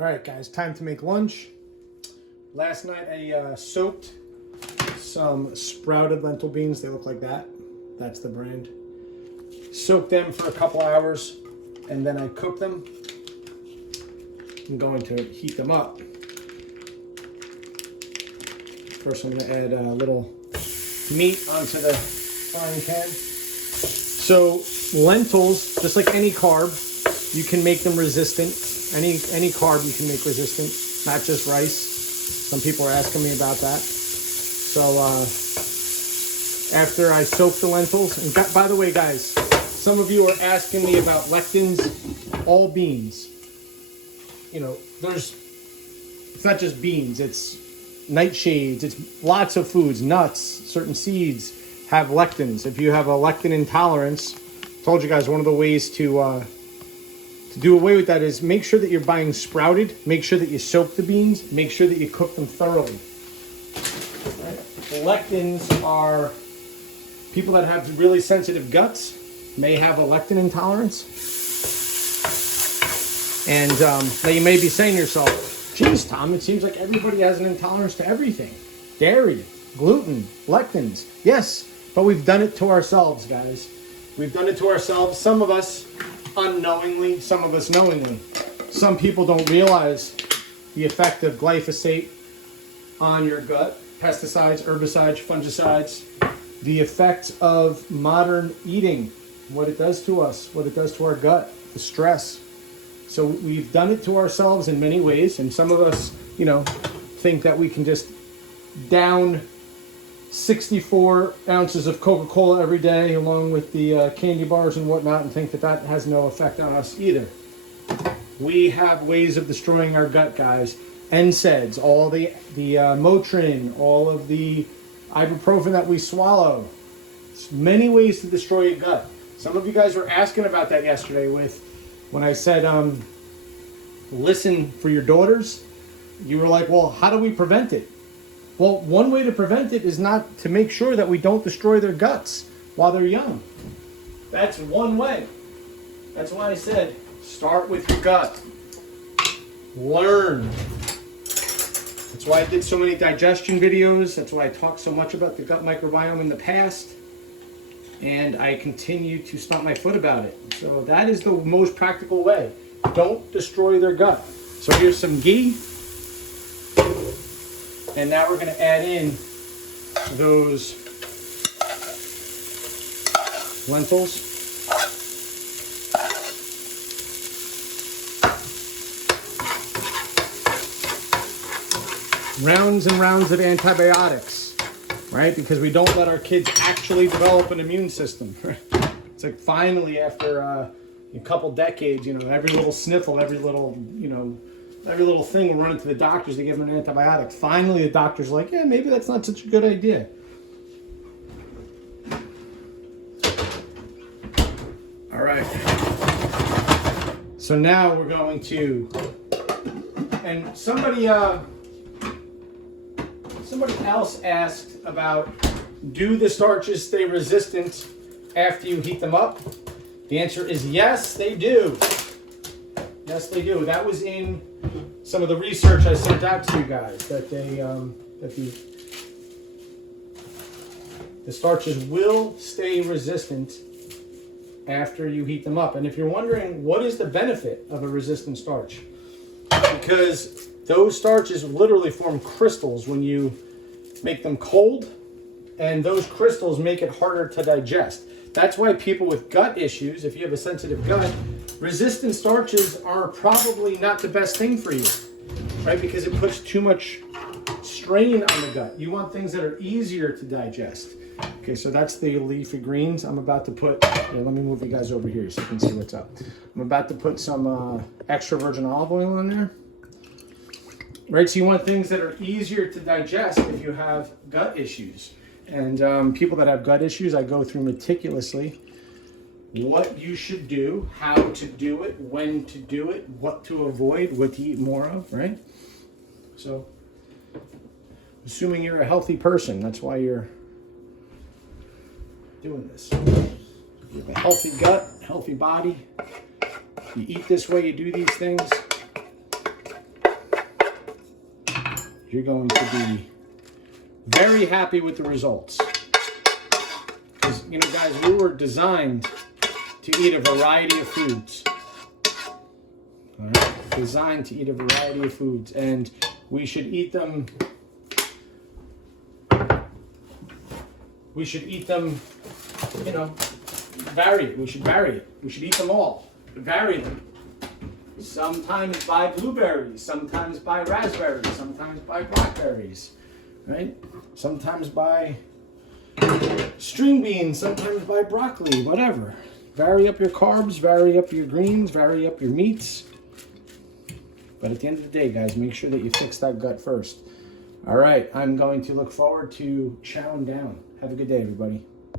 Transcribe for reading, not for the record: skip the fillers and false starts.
All right, guys, time to make lunch. Last night I soaked some sprouted lentil beans. They look like that. That's the brand. Soaked them for a couple hours, and then I cooked them. I'm going to heat them up. First, I'm going to add a little meat onto the frying pan. So lentils, just like any carb, you can make them resistant. Any carb you can make resistant, not just rice. Some people are asking me about that. So after I soak the lentils, and by the way, guys, some of you are asking me about lectins, all beans. You know, it's not just beans, it's nightshades, it's lots of foods, nuts, certain seeds have lectins. If you have a lectin intolerance, I told you guys one of the ways to do away with that is make sure that you're buying sprouted, make sure that you soak the beans, make sure that you cook them thoroughly. Right? Lectins are people that have really sensitive guts, may have a lectin intolerance. And now you may be saying to yourself, geez, Tom, it seems like everybody has an intolerance to everything. Dairy, gluten, lectins. Yes, but we've done it to ourselves, guys. We've done it to ourselves. Some of us unknowingly, some of us knowingly. Some people don't realize the effect of glyphosate on your gut, pesticides, herbicides, fungicides, the effect of modern eating, what it does to us, what it does to our gut, the stress. So we've done it to ourselves in many ways, and some of us, you know, think that we can just down 64 ounces of Coca-Cola every day along with the candy bars and whatnot and think that that has no effect on us either. We have ways of destroying our gut, guys. NSAIDs, all the Motrin, all of the ibuprofen that we swallow. There's many ways to destroy your gut. Some of you guys were asking about that yesterday when I said, listen for your daughters. You were like, well, how do we prevent it? Well, one way to prevent it is not to make sure that we don't destroy their guts while they're young. That's one way. That's why I said, start with your gut. Learn. That's why I did so many digestion videos. That's why I talked so much about the gut microbiome in the past. And I continue to stomp my foot about it. So that is the most practical way. Don't destroy their gut. So here's some ghee. And now we're going to add in those lentils. Rounds and rounds of antibiotics, right? Because we don't let our kids actually develop an immune system. It's like finally after a couple decades, you know, every little sniffle, every little thing we're running to the doctors to give them an antibiotic. Finally, the doctor's like, yeah, maybe that's not such a good idea. All right. So now we're going to, and somebody else asked about, do the starches stay resistant after you heat them up? The answer is yes, they do. Yes, they do. That was in some of the research I sent out to you guys, that the starches will stay resistant after you heat them up. And if you're wondering, what is the benefit of a resistant starch? Because those starches literally form crystals when you make them cold, and those crystals make it harder to digest. That's why people with gut issues, if you have a sensitive gut, resistant starches are probably not the best thing for you, right? Because it puts too much strain on the gut. You want things that are easier to digest. Okay, so that's the leafy greens. I'm about to put, here, let me move you guys over here so you can see what's up. I'm about to put some extra virgin olive oil in there. Right, so you want things that are easier to digest if you have gut issues. And people that have gut issues, I go through meticulously what you should do, how to do it, when to do it, what to avoid, what to eat more of, right? So, assuming you're a healthy person, that's why you're doing this. You have a healthy gut, healthy body. You eat this way, you do these things. you're going to be very happy with the results. Because, you know, guys, we were designed to eat a variety of foods. All right? Designed to eat a variety of foods, and we should eat them. We should eat them, you know, vary it. We should vary it. We should eat them all, but vary them. Sometimes buy blueberries, sometimes buy raspberries, sometimes buy blackberries, right? Sometimes buy string beans, sometimes buy broccoli, whatever. Vary up your carbs, vary up your greens, vary up your meats. But at the end of the day, guys, make sure that you fix that gut first. All right, I'm going to look forward to chowing down. Have a good day, everybody.